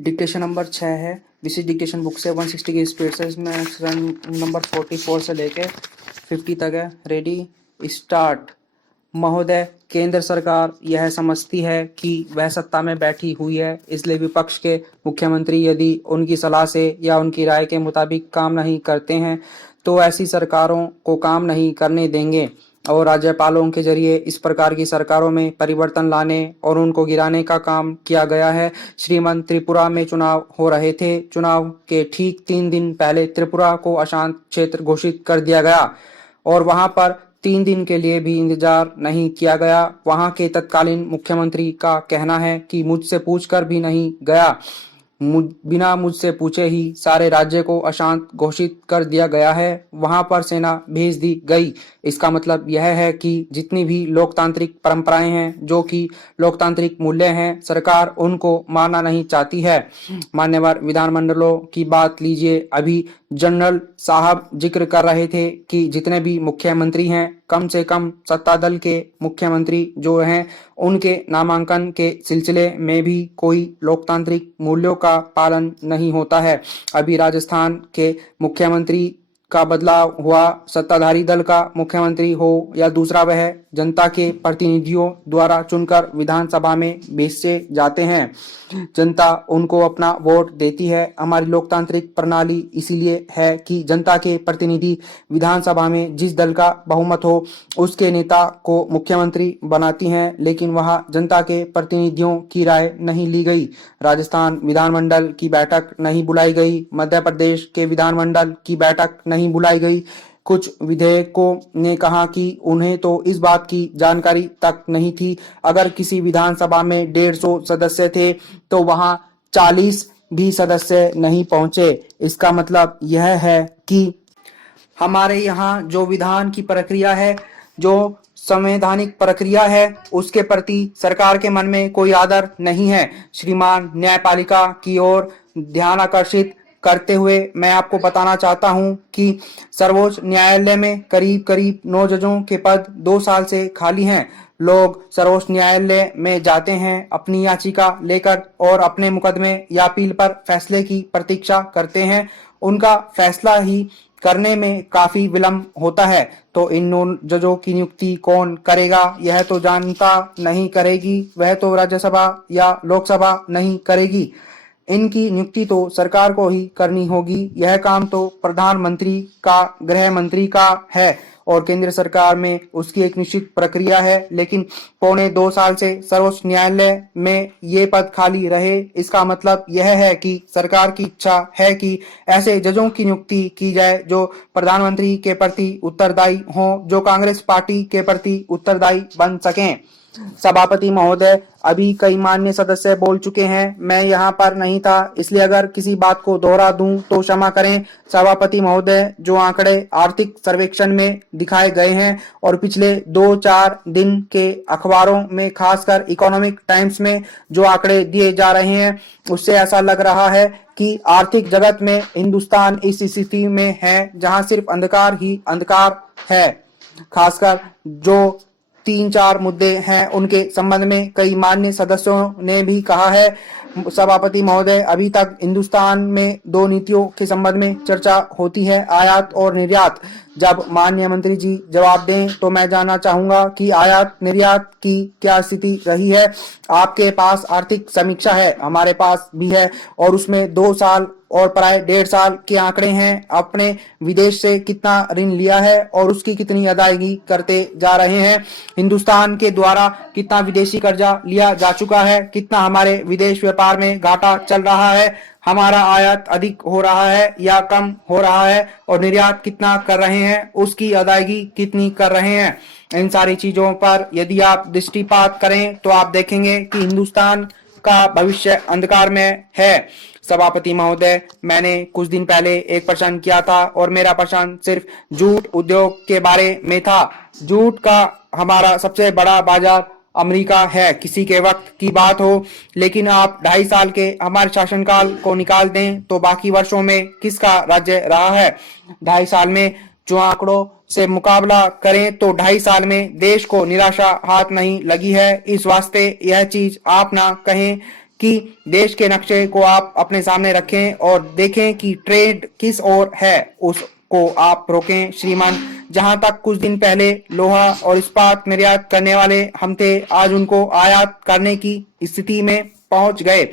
Dictation number 6 है। विशेष dictation book से 160 की स्पीड से इसमें रन नंबर 44 से लेके 50 तक है। Ready start. महोदय, केंद्र सरकार यह समझती है कि वह सत्ता में बैठी हुई है, इसलिए विपक्ष के मुख्यमंत्री यदि उनकी सलाह से या उनकी राय के मुताबिक काम नहीं करते हैं तो ऐसी सरकारों को काम नहीं करने देंगे और राज्यपालों के जरिए इस प्रकार की सरकारों में परिवर्तन लाने और उनको गिराने का काम किया गया है। श्रीमान, त्रिपुरा में चुनाव हो रहे थे। चुनाव के ठीक 3 दिन पहले त्रिपुरा को अशांत क्षेत्र घोषित कर दिया गया और वहां पर 3 दिन के लिए भी इंतजार नहीं किया गया। वहां के तत्कालीन मुख्यमंत्री का कहना है कि मुझसे पूछकर भी नहीं गया, बिना मुझसे पूछे ही सारे राज्य को अशांत घोषित कर दिया गया है। वहां पर सेना भेज दी गई। इसका मतलब यह है कि जितनी भी लोकतांत्रिक परंपराएं हैं, जो कि लोकतांत्रिक मूल्य हैं, सरकार उनको मानना नहीं चाहती है। मान्यवर विधानमंडलों की बात लीजिए। अभी जनरल साहब जिक्र कर रहे थे कि जितने भी मुख्यमंत्री हैं, कम से कम सत्ता दल के मुख्यमंत्री जो हैं, उनके नामांकन के सिलसिले में भी कोई लोकतांत्रिक मूल्यों का पालन नहीं होता है। अभी राजस्थान के मुख्यमंत्री का बदलाव हुआ, सत्ताधारी दल का मुख्यमंत्री हो या दूसरा, वह जनता के प्रतिनिधियों द्वारा चुनकर विधानसभा में भेजे जाते हैं। जनता उनको अपना वोट देती है। हमारी लोकतांत्रिक प्रणाली इसीलिए है कि जनता के प्रतिनिधि विधानसभा में जिस दल का बहुमत हो उसके नेता को मुख्यमंत्री बनाती हैं, लेकिन वहां जनता के प्रतिनिधियों की राय नहीं ली गई। राजस्थान विधानमंडल की बैठक नहीं बुलाई गई। मध्य प्रदेश के विधानमंडल की बैठक नहीं बुलाई गई। कुछ विधायकों ने कहा कि उन्हें तो इस बात की जानकारी तक नहीं थी। अगर किसी विधानसभा में 150 सदस्य थे तो वहां 40 भी सदस्य नहीं पहुंचे। इसका मतलब यह है कि हमारे यहाँ जो विधान की प्रक्रिया है, जो संवैधानिक प्रक्रिया है, उसके प्रति सरकार के मन में कोई आदर नहीं है। श्रीमान, न्यायपालिका की ओर ध्यान आकर्षित करते हुए मैं आपको बताना चाहता हूं कि सर्वोच्च न्यायालय में करीब करीब 9 जजों के पद 2 साल से खाली हैं। लोग सर्वोच्च न्यायालय में जाते हैं अपनी याचिका लेकर और अपने मुकदमे या अपील पर फैसले की प्रतीक्षा करते हैं। उनका फैसला ही करने में काफी विलंब होता है। तो इन 9 जजों की नियुक्ति कौन करेगा? यह तो जनता नहीं करेगी, वह तो राज्यसभा या लोकसभा नहीं करेगी। इनकी नियुक्ति तो सरकार को ही करनी होगी। यह काम तो प्रधानमंत्री का, गृह मंत्री का है और केंद्र सरकार में उसकी एक निश्चित प्रक्रिया है। लेकिन पौने 2 साल से सर्वोच्च न्यायालय में ये पद खाली रहे। इसका मतलब यह है कि सरकार की इच्छा है कि ऐसे जजों की नियुक्ति की जाए जो प्रधानमंत्री के प्रति उत्तरदायी हों, जो कांग्रेस पार्टी के प्रति उत्तरदायी बन सकें। सभापति महोदय, अभी कई मान्य सदस्य बोल चुके हैं। मैं यहाँ पर नहीं था, इसलिए अगर किसी बात को दोहरा दूं तो क्षमा करें। सभापति महोदय, जो आंकड़े आर्थिक सर्वेक्षण में दिखाए गए हैं और पिछले 2-4 दिन के अखबारों में, खासकर इकोनॉमिक टाइम्स में जो आंकड़े दिए जा रहे हैं, उससे ऐसा लग रहा है कि आर्थिक जगत में हिंदुस्तान इस स्थिति में है जहां सिर्फ अंधकार ही अंधकार है। खासकर जो 3-4 मुद्दे हैं उनके संबंध में कई मान्य सदस्यों ने भी कहा है। सभापति महोदय, अभी तक हिंदुस्तान में 2 नीतियों के संबंध में चर्चा होती है, आयात और निर्यात। जब माननीय मंत्री जी जवाब दें तो मैं जानना चाहूंगा कि आयात निर्यात की क्या स्थिति रही है। आपके पास आर्थिक समीक्षा है, हमारे पास भी है और उसमें 2 साल और प्राय 1.5 साल के आंकड़े हैं। अपने विदेश से कितना ऋण लिया है और उसकी कितनी अदायगी करते जा रहे हैं। हिंदुस्तान के द्वारा कितना विदेशी कर्जा लिया जा चुका है, कितना हमारे विदेश व्यापार में घाटा चल रहा है, हमारा आयात अधिक हो रहा है या कम हो रहा है और निर्यात कितना कर रहे हैं, उसकी अदायगी कितनी कर रहे हैं। इन सारी चीजों पर यदि आप दृष्टिपात करें तो आप देखेंगे कि हिंदुस्तान का भविष्य अंधकार में है। सभापति महोदय, मैंने कुछ दिन पहले एक प्रश्न किया था और मेरा प्रश्न सिर्फ जूट उद्योग के बारे में था। जूट का हमारा सबसे बड़ा बाजार अमेरिका है, किसी के वक्त की बात हो, लेकिन आप 2.5 साल के हमारे शासनकाल को निकाल दें तो बाकी वर्षों में किसका राज्य रहा है? 2.5 साल में जो आंकड़ों से मुकाबला करें तो 2.5 साल में देश को निराशा हाथ नहीं लगी है। इस वास्ते यह चीज आप ना कहें कि देश के नक्शे को आप अपने सामने रखें और देखें कि ट्रेड किस ओर है, उसको आप रोकें श्रीमान। जहां तक कुछ दिन पहले लोहा और इस्पात निर्यात करने वाले हम थे, आज उनको आयात करने की स्थिति में पहुंच गए।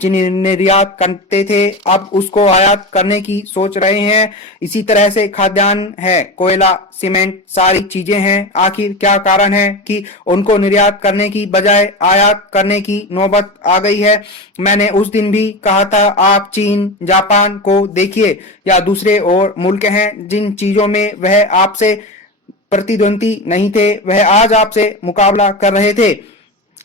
जिन्हें निर्यात करते थे अब उसको आयात करने की सोच रहे हैं। इसी तरह से खाद्यान्न है, कोयला, सीमेंट, सारी चीजें हैं। आखिर क्या कारण है कि उनको निर्यात करने की बजाय आयात करने की नौबत आ गई है? मैंने उस दिन भी कहा था, आप चीन, जापान को देखिए या दूसरे और मुल्क हैं जिन चीजों में वह आपसे प्रतिद्वंदी नहीं थे, वह आज आपसे मुकाबला कर रहे थे।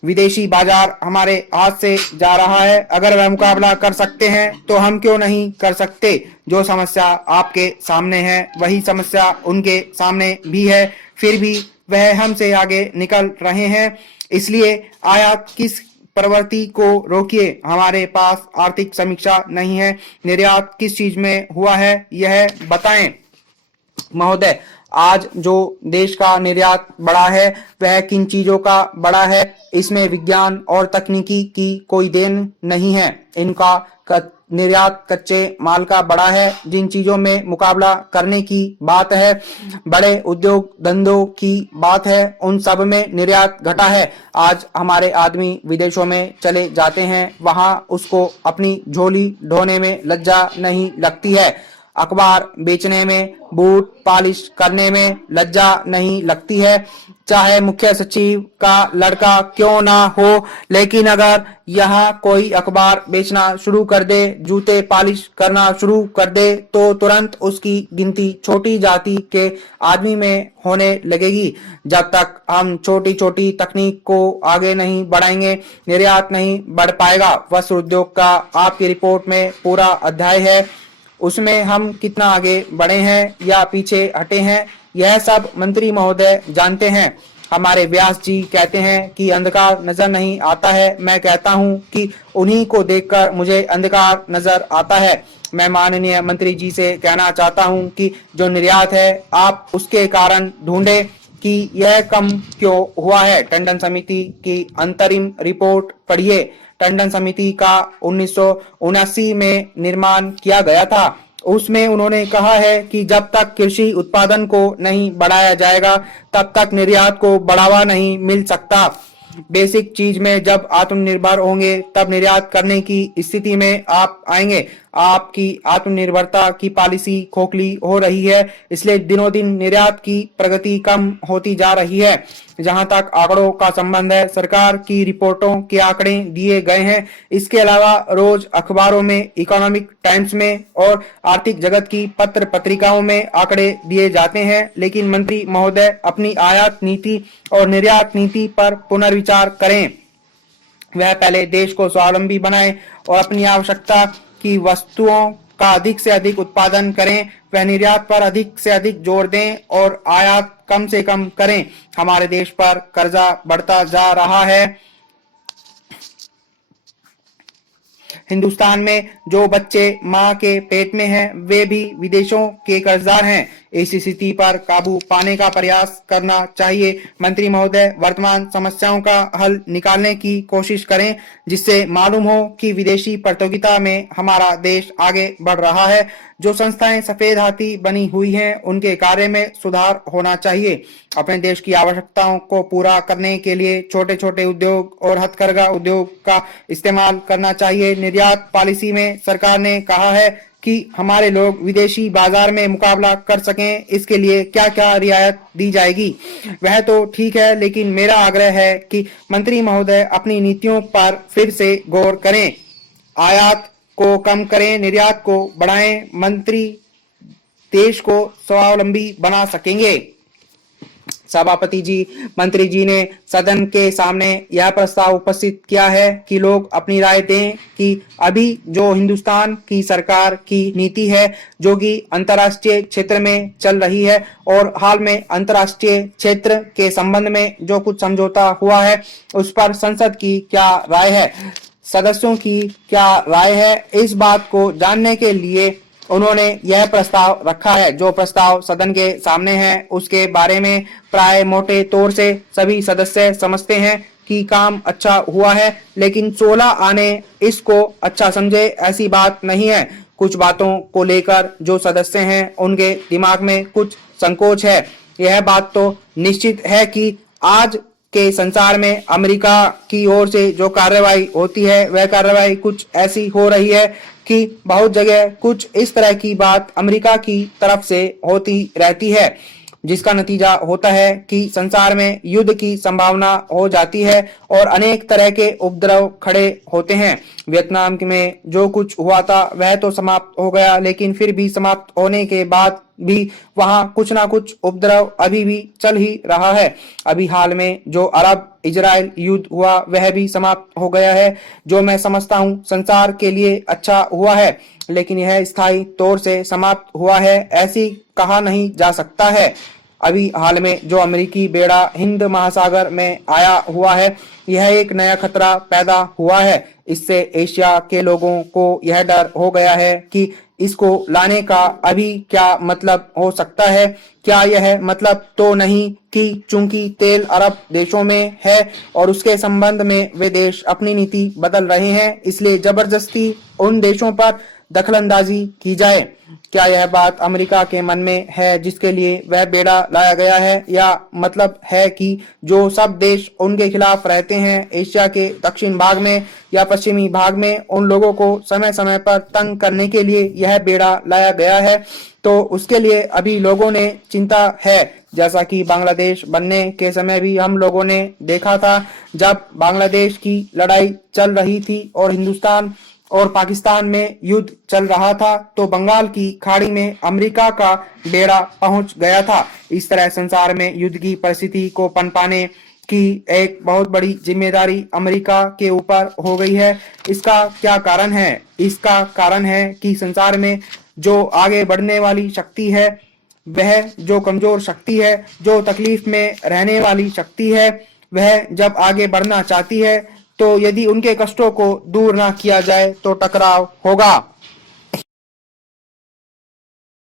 विदेशी बाजार हमारे हाथ से जा रहा है। अगर वह मुकाबला कर सकते हैं तो हम क्यों नहीं कर सकते? जो समस्या आपके सामने है वही समस्या उनके सामने भी है, फिर भी वह हमसे आगे निकल रहे हैं। इसलिए आयात किस प्रवृत्ति को रोकिए। हमारे पास आर्थिक समीक्षा नहीं है। निर्यात किस चीज में हुआ है यह बताएं। महोदय, आज जो देश का निर्यात बढ़ा है वह किन चीजों का बढ़ा है? इसमें विज्ञान और तकनीकी की कोई देन नहीं है। इनका निर्यात कच्चे माल का बढ़ा है। जिन चीजों में मुकाबला करने की बात है, बड़े उद्योग धंधों की बात है, उन सब में निर्यात घटा है। आज हमारे आदमी विदेशों में चले जाते हैं, वहां उसको अपनी झोली ढोने में लज्जा नहीं लगती है। अखबार बेचने में, बूट पॉलिश करने में लज्जा नहीं लगती है, चाहे मुख्य सचिव का लड़का क्यों ना हो। लेकिन अगर यहाँ कोई अखबार बेचना शुरू कर दे, जूते पॉलिश करना शुरू कर दे, तो तुरंत उसकी गिनती छोटी जाति के आदमी में होने लगेगी। जब तक हम छोटी छोटी तकनीक को आगे नहीं बढ़ाएंगे, निर्यात नहीं बढ़ पाएगा। वस्त्र उद्योग का आपकी रिपोर्ट में पूरा अध्याय है, उसमें हम कितना आगे बढ़े हैं या पीछे हटे हैं यह सब मंत्री महोदय जानते हैं। हमारे व्यास जी कहते हैं कि अंधकार नजर नहीं आता है। मैं कहता हूं कि उन्हीं को देखकर मुझे अंधकार नजर आता है। मैं माननीय मंत्री जी से कहना चाहता हूं कि जो निर्यात है आप उसके कारण ढूंढे कि यह कम क्यों हुआ है। टंडन समिति की अंतरिम रिपोर्ट पढ़िए। टंडन समिति का 1979 में निर्माण किया गया था। उसमें उन्होंने कहा है कि जब तक कृषि उत्पादन को नहीं बढ़ाया जाएगा तब तक निर्यात को बढ़ावा नहीं मिल सकता। बेसिक चीज में जब आत्मनिर्भर होंगे तब निर्यात करने की स्थिति में आप आएंगे। आपकी आत्मनिर्भरता की पॉलिसी खोखली हो रही है, इसलिए दिनों दिन निर्यात की प्रगति कम होती जा रही है। जहां तक आंकड़ों का संबंध है, सरकार की रिपोर्टों के आंकड़े दिए गए हैं। इसके अलावा रोज अखबारों में, इकोनॉमिक टाइम्स में और आर्थिक जगत की पत्र पत्रिकाओं में आंकड़े दिए जाते हैं। लेकिन मंत्री महोदय अपनी आयात नीति और निर्यात नीति पर पुनर्विचार करें। वह पहले देश को स्वावलंबी बनाएं और अपनी आवश्यकता की वस्तुओं का अधिक से अधिक उत्पादन करें। वह निर्यात पर अधिक से अधिक जोर दें और आयात कम से कम करें। हमारे देश पर कर्जा बढ़ता जा रहा है। हिंदुस्तान में जो बच्चे मां के पेट में हैं, वे भी विदेशों के कर्जदार हैं। इस स्थिति पर काबू पाने का प्रयास करना चाहिए। मंत्री महोदय, वर्तमान समस्याओं का हल निकालने की कोशिश करें, जिससे मालूम हो कि विदेशी प्रतियोगिता में हमारा देश आगे बढ़ रहा है। जो संस्थाएं सफेद हाथी बनी हुई हैं, उनके कार्य में सुधार होना चाहिए। अपने देश की आवश्यकताओं को पूरा करने के लिए छोटे छोटे उद्योग और हथकरघा उद्योग का इस्तेमाल करना चाहिए। निर्यात पॉलिसी में सरकार ने कहा है कि हमारे लोग विदेशी बाजार में मुकाबला कर सकें, इसके लिए क्या क्या रियायत दी जाएगी। वह तो ठीक है, लेकिन मेरा आग्रह है कि मंत्री महोदय अपनी नीतियों पर फिर से गौर करें। आयात को कम करें, निर्यात को बढ़ाएं। मंत्री देश को स्वावलंबी बना सकेंगे। सभापति जी, मंत्री जी ने सदन के सामने यह प्रस्ताव उपस्थित किया है कि लोग अपनी राय दें कि अभी जो हिंदुस्तान की सरकार की नीति है, जो कि अंतर्राष्ट्रीय क्षेत्र में चल रही है, और हाल में अंतर्राष्ट्रीय क्षेत्र के संबंध में जो कुछ समझौता हुआ है, उस पर संसद की क्या राय है, सदस्यों की क्या राय है। इस बात को जानने के लिए उन्होंने यह प्रस्ताव रखा है। जो प्रस्ताव सदन के सामने है उसके बारे में प्राय मोटे तौर से सभी सदस्य समझते हैं कि काम अच्छा हुआ है, लेकिन 16 आने इसको अच्छा समझे ऐसी बात नहीं है। कुछ बातों को लेकर जो सदस्य हैं उनके दिमाग में कुछ संकोच है। यह बात तो निश्चित है कि आज के संसार में अमेरिका की ओर से जो कार्रवाई होती है वह कार्रवाई कुछ ऐसी हो रही है कि बहुत जगह कुछ इस तरह की बात अमेरिका की तरफ से होती रहती है, जिसका नतीजा होता है कि संसार में युद्ध की संभावना हो जाती है और अनेक तरह के उपद्रव खड़े होते हैं। वियतनाम में जो कुछ हुआ था वह तो समाप्त हो गया, लेकिन फिर भी समाप्त होने के बाद भी वहां कुछ ना कुछ उपद्रव अभी भी चल ही रहा है। अभी हाल में जो अरब इजराइल युद्ध हुआ वह भी समाप्त हो गया है, जो मैं समझता हूं संसार के लिए अच्छा हुआ है, लेकिन यह स्थायी तौर से समाप्त हुआ है ऐसी कहा नहीं जा सकता है। अभी हाल में जो अमेरिकी बेड़ा हिंद महासागर में आया हुआ है, यह एक नया खतरा पैदा हुआ है। इससे एशिया के लोगों को यह डर हो गया है कि इसको लाने का अभी क्या मतलब हो सकता है। क्या यह मतलब तो नहीं कि चूंकि तेल अरब देशों में है और उसके संबंध में वे देश अपनी नीति बदल रहे हैं, इसलिए जबरदस्ती उन देशों पर दखलंदाजी की जाए। क्या यह बात अमेरिका के मन में है जिसके लिए वह बेड़ा लाया गया है, या मतलब है कि जो सब देश उनके खिलाफ रहते हैं एशिया के दक्षिण भाग में या पश्चिमी भाग में, उन लोगों को समय समय पर तंग करने के लिए यह बेड़ा लाया गया है? तो उसके लिए अभी लोगों ने चिंता है, जैसा कि बांग्लादेश बनने के समय भी हम लोगों ने देखा था। जब बांग्लादेश की लड़ाई चल रही थी और हिंदुस्तान और पाकिस्तान में युद्ध चल रहा था, तो बंगाल की खाड़ी में अमेरिका का बेड़ा पहुंच गया था। इस तरह संसार में युद्ध की परिस्थिति को पनपाने की एक बहुत बड़ी जिम्मेदारी अमेरिका के ऊपर हो गई है। इसका क्या कारण है? इसका कारण है कि संसार में जो आगे बढ़ने वाली शक्ति है, वह जो कमजोर शक्ति है, जो तकलीफ में रहने वाली शक्ति है, वह जब आगे बढ़ना चाहती है तो यदि उनके कष्टों को दूर ना किया जाए तो टकराव होगा।